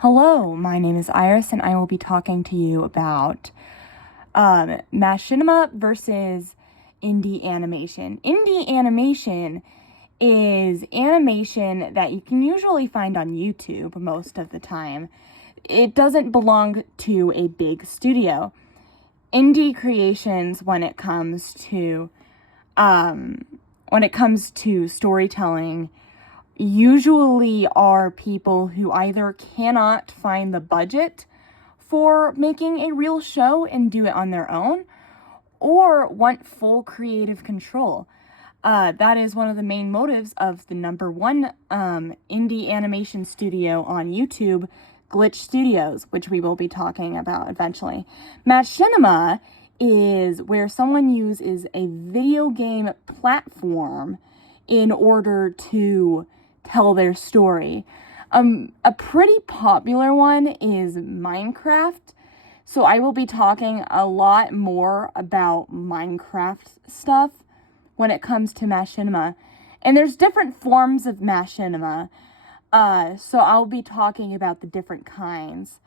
Hello, my name is Iris, and I will be talking to you about Machinima versus indie animation. Indie animation is animation that you can usually find on YouTube most of the time. It doesn't belong to a big studio. Indie creations, when it comes to storytelling, usually are people who either cannot find the budget for making a real show and do it on their own, or want full creative control. That is one of the main motives of the number one indie animation studio on YouTube, Glitch Studios, which we will be talking about eventually. Machinima is where someone uses a video game platform in order to tell their story. A pretty popular one is Minecraft, so I will be talking a lot more about Minecraft stuff when it comes to Machinima. And there's different forms of Machinima, so I'll be talking about the different kinds.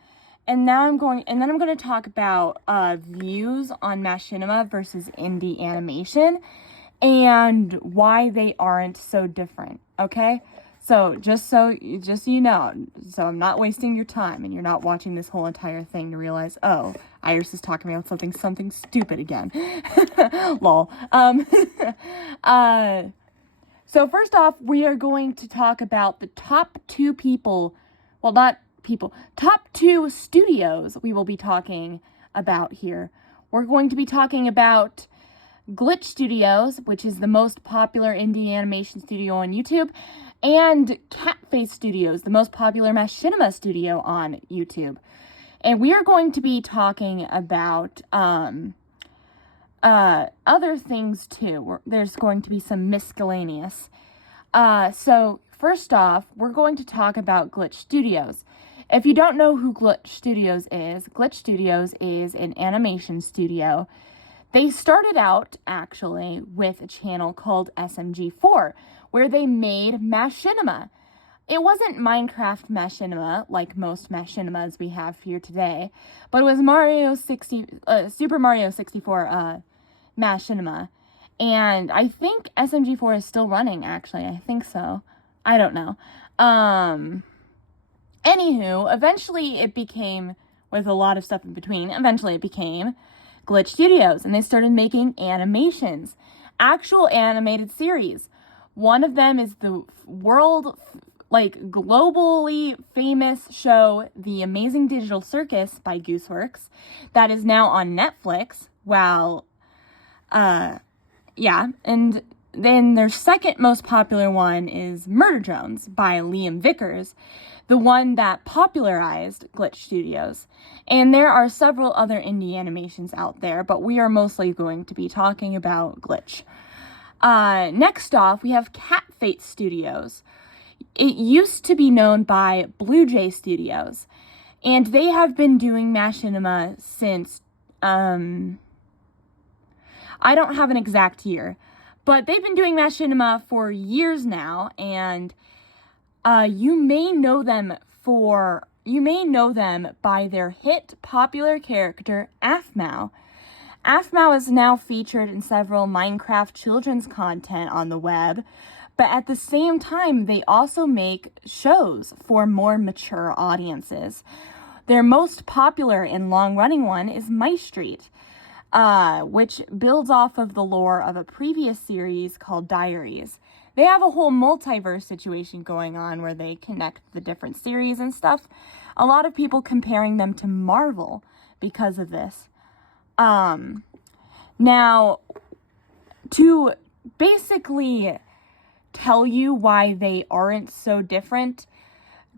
And then I'm going to talk about views on Machinima versus indie animation and why they aren't so different, okay? So just so you know, so I'm not wasting your time and you're not watching this whole entire thing to realize, oh, Iris is talking about something stupid again. Lol. So first off, we are going to talk about the top two studios we will be talking about here. We're going to be talking about Glitch Studios, which is the most popular indie animation studio on YouTube, and Catface Studios, the most popular Machinima studio on YouTube. And we are going to be talking about other things too. There's going to be some miscellaneous. So first off, we're going to talk about Glitch Studios. If you don't know who Glitch Studios is an animation studio. They started out, actually, with a channel called SMG4, where they made Machinima. It wasn't Minecraft Machinima, like most Machinimas we have here today, but it was Super Mario 64 Machinima. And I think SMG4 is still running, actually. I think so. I don't know. Anywho, eventually it became, with a lot of stuff in between, eventually it became Glitch Studios, and they started making animations, actual animated series. One of them is the globally famous show, The Amazing Digital Circus by Gooseworks, that is now on Netflix. And then their second most popular one is Murder Drones by Liam Vickers, the one that popularized Glitch Studios. And there are several other indie animations out there, but we are mostly going to be talking about Glitch. Next off, we have Catface Studios. It used to be known by Blue Jay Studios, and they have been doing Machinima since, I don't have an exact year, but they've been doing Machinima for years now, and you may know them by their hit popular character, Aphmau. Aphmau is now featured in several Minecraft children's content on the web, but at the same time, they also make shows for more mature audiences. Their most popular and long-running one is My Street, which builds off of the lore of a previous series called Diaries. They have a whole multiverse situation going on where they connect the different series and stuff. A lot of people comparing them to Marvel because of this. Now, to basically tell you why they aren't so different,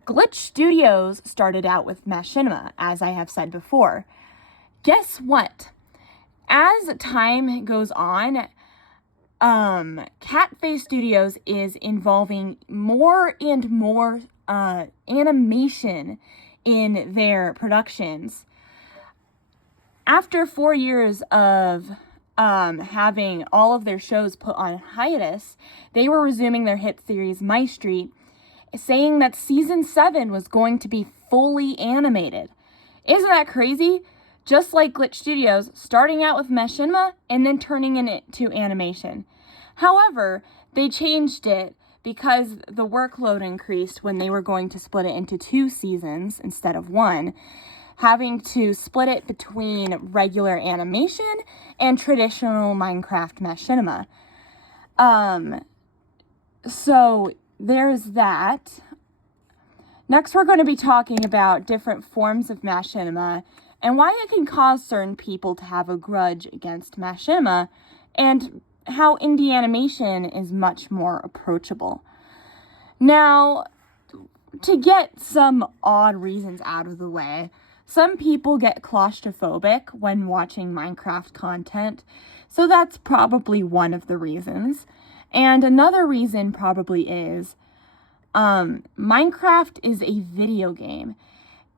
Glitch Studios started out with Machinima, as I have said before. Guess what? As time goes on, Catface Studios is involving more and more animation in their productions. After 4 years of having all of their shows put on hiatus, they were resuming their hit series My Street, saying that season 7 was going to be fully animated. Isn't that crazy? Just like Glitch Studios, starting out with Machinima and then turning it to animation. However, they changed it because the workload increased when they were going to split it into 2 seasons instead of 1, having to split it between regular animation and traditional Minecraft Machinima. So there's that. Next, we're going to be talking about different forms of Machinima and why it can cause certain people to have a grudge against Machinima, and how indie animation is much more approachable. Now, to get some odd reasons out of the way, some people get claustrophobic when watching Minecraft content, so that's probably one of the reasons. And another reason probably is Minecraft is a video game,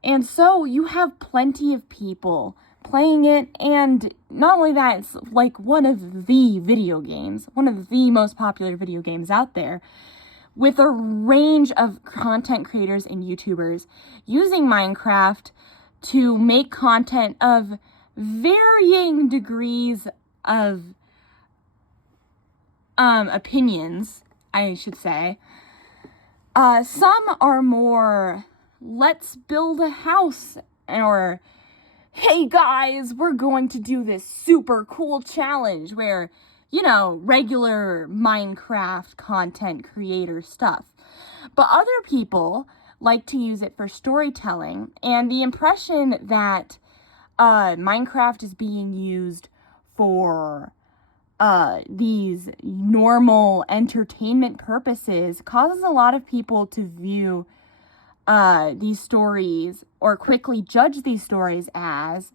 and so you have plenty of people playing it, and not only that, it's like one of the video games, one of the most popular video games out there, with a range of content creators and YouTubers using Minecraft to make content of varying degrees of opinions, I should say. Some are more, let's build a house, or hey guys, we're going to do this super cool challenge where, regular Minecraft content creator stuff. But other people like to use it for storytelling, and the impression that Minecraft is being used for these normal entertainment purposes causes a lot of people to view these stories, or quickly judge these stories as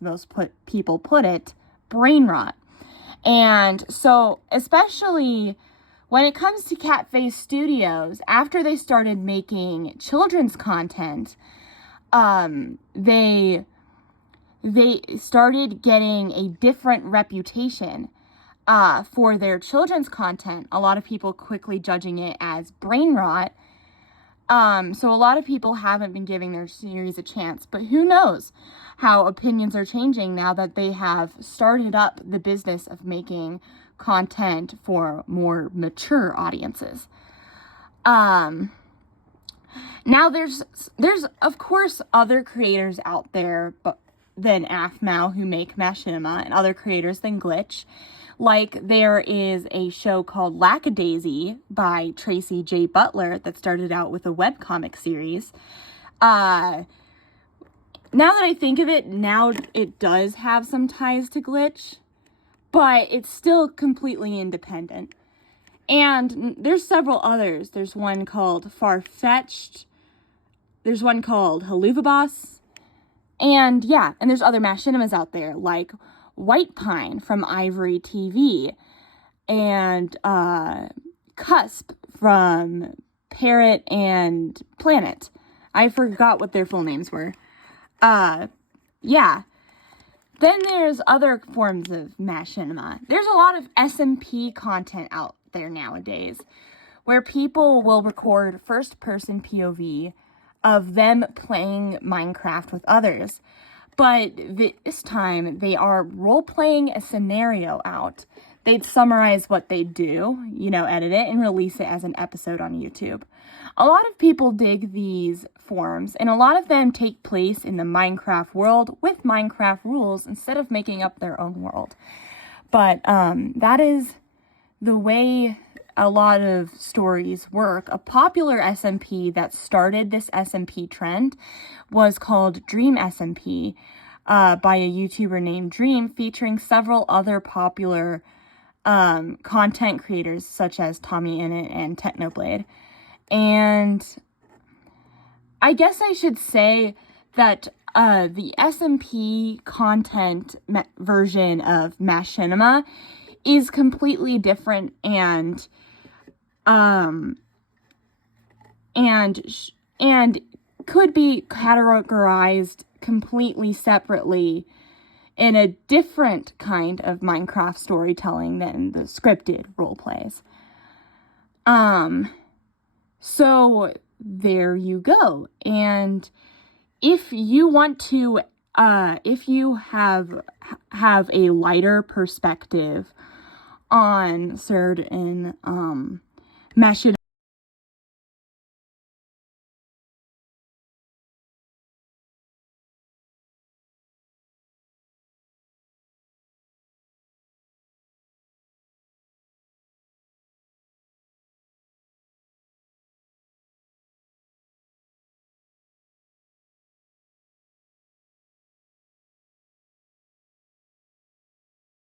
most people put it, brain rot. And so, especially when it comes to Catface Studios, after they started making children's content, they started getting a different reputation for their children's content. A lot of people quickly judging it as brain rot. So a lot of people haven't been giving their series a chance, but who knows how opinions are changing now that they have started up the business of making content for more mature audiences. Now there's of course other creators out there than AFMAO who make Machinima, and other creators than Glitch. Like, there is a show called Lackadaisy by Tracy J. Butler that started out with a webcomic series. Now that I think of it, now it does have some ties to Glitch, but it's still completely independent. And there's several others. There's one called Farfetched. There's one called Haluvabas. And there's other Machinimas out there, like White Pine from Ivory TV, and Cusp from Parrot and Planet. I forgot what their full names were. Then there's other forms of Machinima. There's a lot of SMP content out there nowadays, where people will record first-person POV of them playing Minecraft with others. But this time, they are role-playing a scenario out. They'd summarize what they do, edit it, and release it as an episode on YouTube. A lot of people dig these forms, and a lot of them take place in the Minecraft world with Minecraft rules instead of making up their own world. But that is the way a lot of stories work. A popular SMP that started this SMP trend was called Dream SMP, by a YouTuber named Dream, featuring several other popular content creators such as Tommy Innit and Technoblade. And I guess I should say that the SMP content version of Machinima is completely different and could be categorized completely separately in a different kind of Minecraft storytelling than the scripted role plays. So there you go. And if you want to, if you have a lighter perspective on certain Machinima